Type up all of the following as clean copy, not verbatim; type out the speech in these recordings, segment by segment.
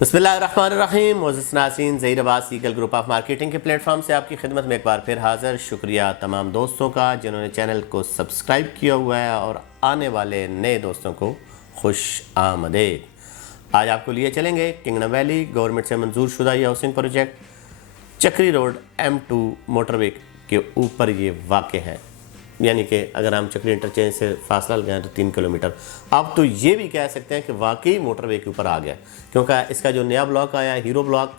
बिस्मिल्लाहिर्रहमानिर्रहीम। मोअज़्ज़ज़ नाज़रीन, Zaheer Abbas eagle group of marketing के प्लेटफॉर्म से आपकी खिदमत में एक बार फिर हाज़िर। शुक्रिया तमाम दोस्तों का जिन्होंने चैनल को सब्सक्राइब किया हुआ है और आने वाले नए दोस्तों को खुश आमदेद। आज आपको लिए चलेंगे किंगडम वैली गवर्नमेंट से मंजूर शुदा ये हाउसिंग प्रोजेक्ट चक्री रोड M2 मोटरवे के ऊपर ये वाक़ है। यानी कि अगर हम चक्री इंटरचेंज से फासला लगाएं तो 3 किलोमीटर। आप तो ये भी कह सकते हैं कि वाकई मोटरवे के ऊपर आ गया, क्योंकि इसका जो नया ब्लॉक आया हीरो ब्लॉक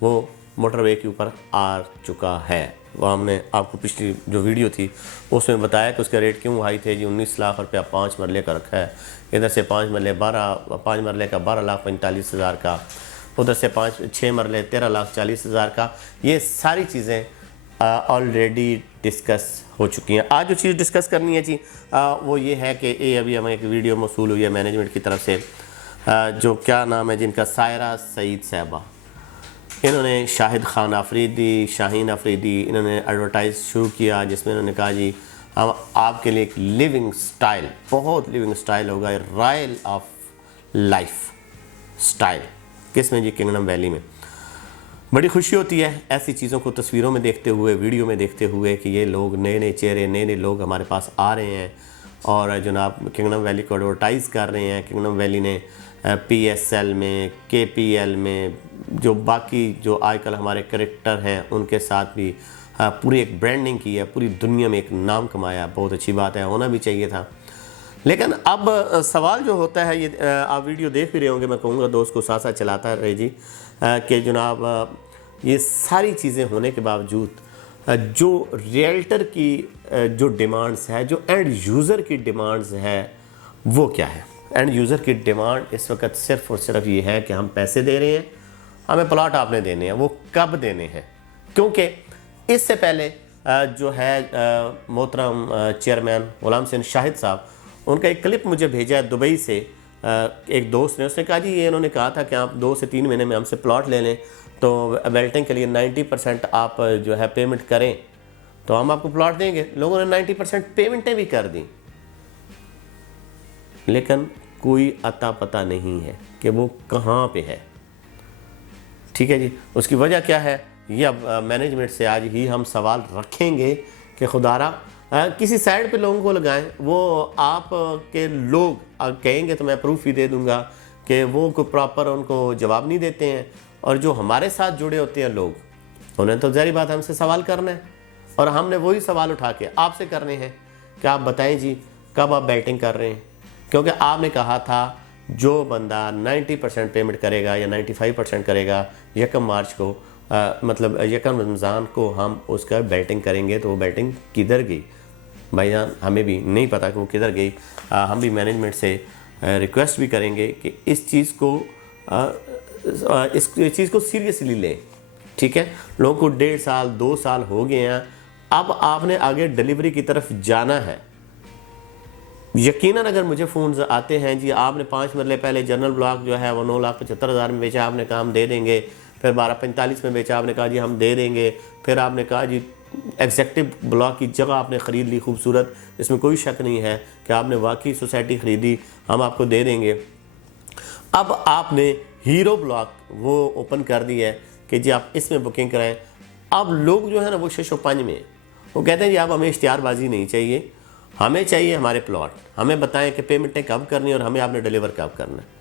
वो मोटरवे के ऊपर आ चुका है। वो हमने आपको पिछली जो वीडियो थी उसमें बताया कि उसके रेट क्यों हाई थे जी। 19 लाख रुपया 5 मरले का रखा है, इधर से 5 मरले का 12,45,000 का, उधर से 6 मरले 13,40,000 का। ये सारी चीज़ें ऑलरेडी डिस्कस हो चुकी हैं। आज जो चीज़ डिस्कस करनी है जी वो ये है कि ये अभी हमें एक वीडियो मौसूल हुई है मैनेजमेंट की तरफ से, जो क्या नाम है जिनका, सायरा सईद साहबा। इन्होंने शाहिद खान अफरीदी, शाहीन अफरीदी, इन्होंने एडवर्टाइज शुरू किया जिसमें इन्होंने कहा जी हम आपके लिए एक लिविंग स्टाइल, बहुत लिविंग स्टाइल होगा, रॉयल ऑफ लाइफ स्टाइल। किस में जी? किंगडम वैली में। बड़ी खुशी होती है ऐसी चीज़ों को तस्वीरों में देखते हुए, वीडियो में देखते हुए कि ये लोग नए नए चेहरे, नए नए लोग हमारे पास आ रहे हैं और जनाब किंगडम वैली को एडवर्टाइज़ कर रहे हैं। किंगडम वैली ने PSL में, KPL में, जो बाकी जो आजकल हमारे करेक्टर हैं उनके साथ भी पूरी एक ब्रांडिंग की है, पूरी दुनिया में एक नाम कमाया। बहुत अच्छी बात है, होना भी चाहिए था। लेकिन अब सवाल जो होता है, ये आप वीडियो देख भी रहे होंगे, मैं कहूँगा दोस्त को साथ साथ चलाता रहे जी, कि जनाब ये सारी चीज़ें होने के बावजूद जो रियल्टर की जो डिमांड्स है, जो एंड यूज़र की डिमांड्स है, वो क्या है? एंड यूज़र की डिमांड इस वक्त सिर्फ़ और सिर्फ ये है कि हम पैसे दे रहे हैं, हमें प्लॉट आपने देने हैं। वो कब देने हैं? क्योंकि इससे पहले जो है मोहतरम चेयरमैन गुलाम हुसैन शाहिद साहब, उनका एक क्लिप मुझे भेजा है दुबई से एक दोस्त ने। उसने कहा जी ये इन्होंने कहा था कि आप 2 से 3 महीने में हमसे प्लॉट ले लें तो वेल्टिंग के लिए 90% आप जो है पेमेंट करें तो हम आपको प्लॉट देंगे। लोगों ने 90% पेमेंटें भी कर दी, लेकिन कोई अता पता नहीं है कि वो कहाँ पे है। ठीक है जी, उसकी वजह क्या है ये अब मैनेजमेंट से आज ही हम सवाल रखेंगे कि खुदारा किसी साइड पे लोगों को लगाएं। वो आप के लोग कहेंगे तो मैं प्रूफ ही दे दूंगा कि वो को प्रॉपर उनको जवाब नहीं देते हैं, और जो हमारे साथ जुड़े होते हैं लोग, उन्हें तो ज़ाहिर बात हमसे सवाल करना है और हमने वही सवाल उठा के आपसे करने हैं कि आप बताएं जी कब आप बैटिंग कर रहे हैं। क्योंकि आपने कहा था जो बंदा 90% पेमेंट करेगा या 95% करेगा 1 मार्च को, मतलब 1 रमज़ान को हम उसका बैटिंग करेंगे। तो वो बैटिंग किधर गई भाईजान? हमें भी नहीं पता कि वो किधर गई। हम भी मैनेजमेंट से रिक्वेस्ट भी करेंगे कि इस चीज़ को सीरियसली लें। ठीक है, लोगों को 1.5 साल 2 साल हो गए हैं, अब आपने आगे डिलीवरी की तरफ जाना है। यकीनन अगर मुझे फ़ोन आते हैं जी आपने 5 मरले पहले जनरल ब्लॉक जो है वो 9,75,000 में बेचा, आपने कहा हम दे देंगे, फिर 12,45 में बेचा, आपने कहा जी हम दे देंगे, फिर आपने कहा जी एग्जेक्टिव ब्लॉक की जगह आपने ख़रीद ली खूबसूरत, इसमें कोई शक नहीं है कि आपने वाकई सोसाइटी ख़रीदी, हम आपको दे देंगे। अब आपने हीरो ब्लॉक वो ओपन कर दी है कि जी आप इसमें बुकिंग कराएं। अब लोग जो है ना वो शशो पंज में, वो कहते हैं जी आप हमें इश्तिहारबाजी नहीं चाहिए, हमें चाहिए हमारे प्लॉट, हमें बताएं कि पेमेंटें कब करनी और हमें आपने डिलीवर कब करना है।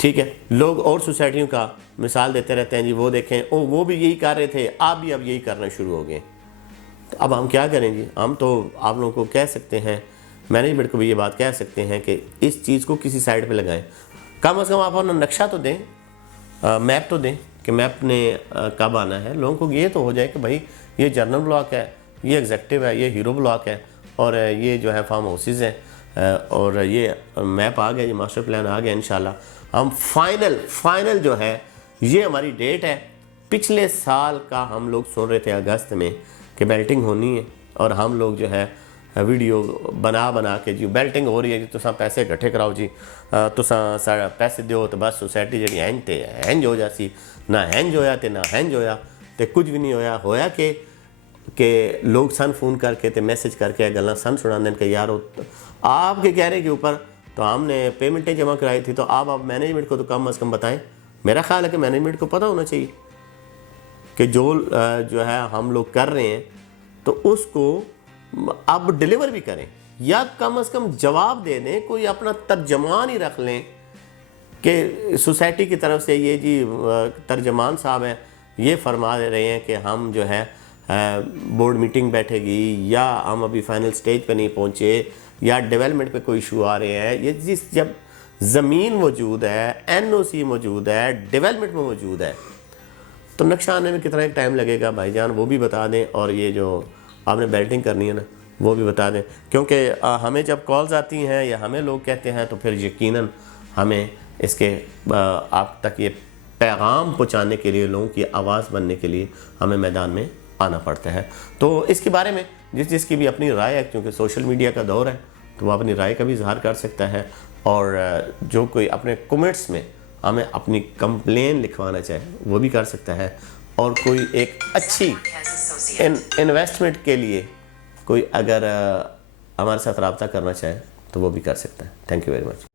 ठीक है, लोग और सोसाइटियों का मिसाल देते रहते हैं जी, वो देखें ओ वो भी यही कर रहे थे, आप भी अब यही करना शुरू हो गए। तो अब हम क्या करें जी? हम तो आप लोगों को कह सकते हैं, मैनेजमेंट को भी ये बात कह सकते हैं कि इस चीज़ को किसी साइड पे लगाएं। कम से कम आप अपना नक्शा तो दें, मैप तो दें कि मैप ने कब आना है। लोगों को ये तो हो जाए कि भाई ये जनरल ब्लॉक है, ये एग्जेक्टिव है, ये हीरो ब्लॉक है और ये जो है फार्म हाउसेज हैं और ये मैप आ गया, ये मास्टर प्लान आ गया। इंशाल्लाह हम फाइनल जो है ये हमारी डेट है। पिछले साल का हम लोग सुन रहे थे अगस्त में कि बेल्टिंग होनी है, और हम लोग जो है वीडियो बना के जी बेल्टिंग हो रही है जी, तुसा पैसे इकट्ठे कराओ जी, तुसा पैसे दो तो बस सोसाइटी जी हैंज हो जासी। ना हैंज होया तो ना हैंज होया तो कुछ भी नहीं होया कि लोग सन फ़ोन करके तो मैसेज करके गल्ला सन सुना कि यार आपके कहने के ऊपर तो हमने पेमेंटें जमा कराई थी, तो आप मैनेजमेंट को तो कम अज़ कम बताएं मेरा ख्याल है कि मैनेजमेंट को पता होना चाहिए कि जो है हम लोग कर रहे हैं तो उसको अब डिलीवर भी करें, या कम से कम जवाब दे दें, कोई अपना तर्जमान ही रख लें कि सोसाइटी की तरफ से ये जी तर्जमान साहब हैं, ये फरमा रहे हैं कि हम जो है बोर्ड मीटिंग बैठेगी, या हम अभी फाइनल स्टेज पे नहीं पहुँचे, या डेवलपमेंट पे कोई इशू आ रहे हैं। ये जब ज़मीन मौजूद है, NOC मौजूद है, डेवलपमेंट में मौजूद है, तो नक्शा आने में कितना टाइम लगेगा भाईजान, वो भी बता दें। और ये जो आपने बेल्टिंग करनी है ना, वो भी बता दें, क्योंकि हमें जब कॉल्स आती हैं या हमें लोग कहते हैं तो फिर यकीनन हमें इसके आप तक ये पैगाम पहुंचाने के लिए, लोगों की आवाज़ बनने के लिए हमें मैदान में आना पड़ता है। तो इसके बारे में जिसकी भी अपनी राय है, क्योंकि सोशल मीडिया का दौर है, तो वो अपनी राय का भी इजहार कर सकता है। और जो कोई अपने कमेंट्स में हमें अपनी कंप्लेन लिखवाना चाहे वो भी कर सकता है। और कोई एक अच्छी इन्वेस्टमेंट के लिए कोई अगर हमारे साथ रब्ता करना चाहे तो वो भी कर सकता है। Thank you very much.